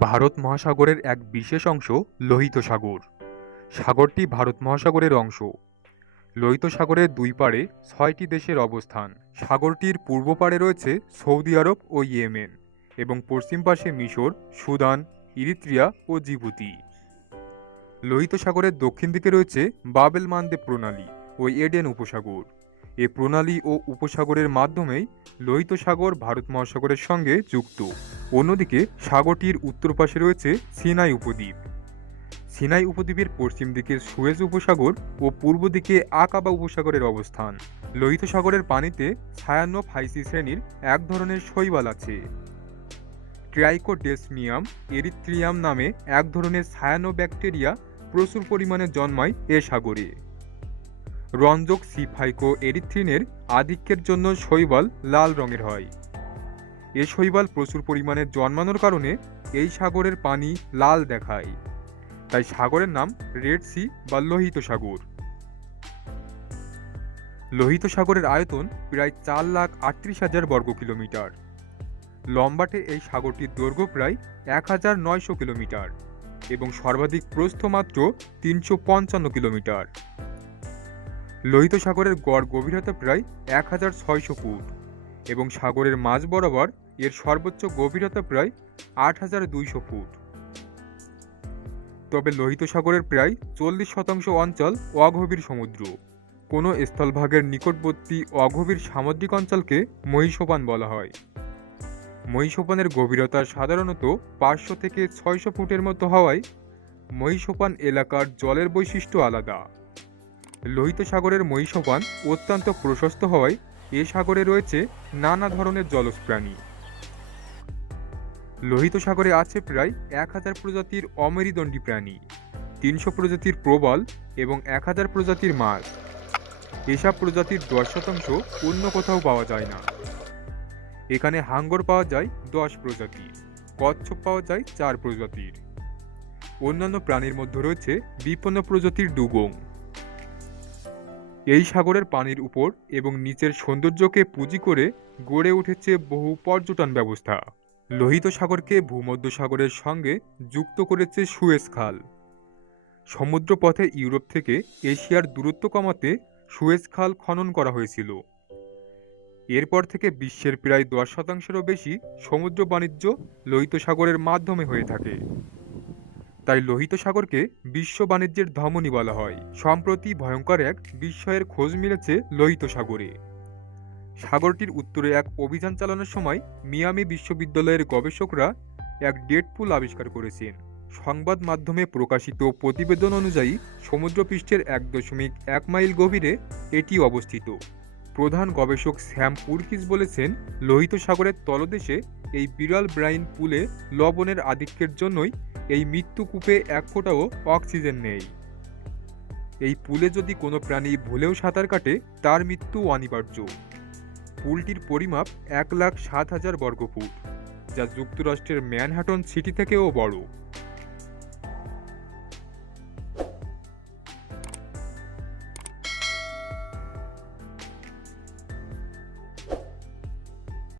ভারত মহাসাগরের এক বিশেষ অংশ লোহিত সাগর। সাগরটি ভারত মহাসাগরের অংশ। লোহিত সাগরের দুই পাড়ে ছয়টি দেশের অবস্থান। সাগরটির পূর্ব পাড়ে রয়েছে সৌদি আরব ও ইয়েমেন এবং পশ্চিম পাশে মিশর, সুদান, ইরিত্রিয়া ও জিবুতি। লোহিত সাগরের দক্ষিণ দিকে রয়েছে বাবেল মানদেব প্রণালী ও এডেন উপসাগর। এ প্রণালী ও উপসাগরের মাধ্যমেই লোহিত সাগর ভারত মহাসাগরের সঙ্গে যুক্ত। অন্যদিকে সাগরটির উত্তর পাশে রয়েছে সিনাই উপদ্বীপ। সিনাই উপদ্বীপের পশ্চিম দিকে সুয়েজ উপসাগর ও পূর্ব দিকে আকাবা উপসাগরের অবস্থান। লোহিত সাগরের পানিতে ছায়ান্ন ফাইসি শ্রেণির এক ধরনের শৈবাল আছে। ট্রাইকোডেসমিয়াম এরিথ্রিয়াম নামে এক ধরনের ছায়ানো ব্যাকটেরিয়া প্রচুর পরিমাণে জন্মায় এ সাগরে। রঞ্জক সিফাইকো এরিথ্রিনের আধিক্যের জন্য শৈবাল লাল রঙের হয়। এ শৈবাল প্রচুর পরিমাণে জন্মানোর কারণে এই সাগরের পানি লাল দেখায়। তাই সাগরের নাম রেড সি বা লোহিত সাগর। লোহিত সাগরের আয়তন প্রায় চার লাখ আটত্রিশ হাজার বর্গ কিলোমিটার। লম্বাটে এই সাগরটির দৈর্ঘ্য প্রায় এক হাজার নয়শো কিলোমিটার এবং সর্বাধিক প্রস্থ মাত্র তিনশো পঞ্চান্ন কিলোমিটার। লোহিত সাগরের গড় গভীরতা প্রায় এক হাজার ছয়শো ফুট। এবং সাগরের মাঝ বরাবর এর সর্বোচ্চ গভীরতা প্রায় আট হাজার দুইশো ফুট। তবে লোহিত সাগরের প্রায় চল্লিশ শতাংশ অঞ্চল অগভীর সমুদ্র। কোনো স্থলভাগের নিকটবর্তী অগভীর সামুদ্রিক অঞ্চলকে মহিষোপান বলা হয়। মহিষোপানের গভীরতা সাধারণত পাঁচশো থেকে ছয়শো ফুটের মতো হওয়ায় মহিষোপান এলাকার জলের বৈশিষ্ট্য আলাদা। লোহিত সাগরের মহিষোপান অত্যন্ত প্রশস্ত হওয়ায় এ সাগরে রয়েছে নানা ধরনের জলজ প্রাণী লোহিত সাগরে আছে প্রায় এক হাজার প্রজাতির অমেরুদণ্ডী প্রাণী, তিনশো প্রজাতির প্রবল এবং এক হাজার প্রজাতির মাছ। এসব প্রজাতির দশ শতাংশ অন্য কোথাও পাওয়া যায় না। এখানে হাঙ্গর পাওয়া যায় দশ প্রজাতি, কচ্ছপ পাওয়া যায় চার প্রজাতির। অন্যান্য প্রাণীর মধ্যে রয়েছে বিপন্ন প্রজাতির ডুগং। এই সাগরের পানির উপর এবং নিচের সৌন্দর্যকে পুঁজি করে গড়ে উঠেছে বহু পর্যটন ব্যবস্থা। লোহিত সাগরকে ভূমধ্য সাগরের সঙ্গে যুক্ত করেছে সুয়েজ খাল। সমুদ্রপথে ইউরোপ থেকে এশিয়ার দূরত্ব কমাতে সুয়েজ খাল খনন করা হয়েছিল। এরপর থেকে বিশ্বের প্রায় দশ শতাংশেরও বেশি সমুদ্র বাণিজ্য লোহিত সাগরের মাধ্যমে হয়ে থাকে। তাই লোহিত সাগরকে বিশ্ব বাণিজ্যের ধমনী বলা হয়। সম্প্রতি ভয়ঙ্কর এক বিস্ময়ের খোঁজ মিলেছে লোহিত সাগরে। সাগরটির উত্তরে এক অভিযান চালানোর সময় মিয়ামি বিশ্ববিদ্যালয়ের গবেষকরা এক ডেড পুল আবিষ্কার করেছেন। সংবাদ মাধ্যমে প্রকাশিত প্রতিবেদন অনুযায়ী সমুদ্রপৃষ্ঠের এক দশমিক এক মাইল গভীরে এটি অবস্থিত। প্রধান গবেষক স্যাম পুরকিস বলেছেন, লোহিত সাগরের তলদেশে এই বিরল ব্রাইন পুলে লবণের আধিক্যের জন্যই এই মৃত্যু কূপে এক ফোঁটাও অক্সিজেন নেই। এই পুলে যদি কোনো প্রাণী ভুলেও সাঁতার কাটে, তার মৃত্যু অনিবার্য। পুলটির পরিমাপ এক লাখ সাত হাজার বর্গফুট, যা যুক্তরাষ্ট্রের ম্যানহাটন সিটি থেকেও বড়।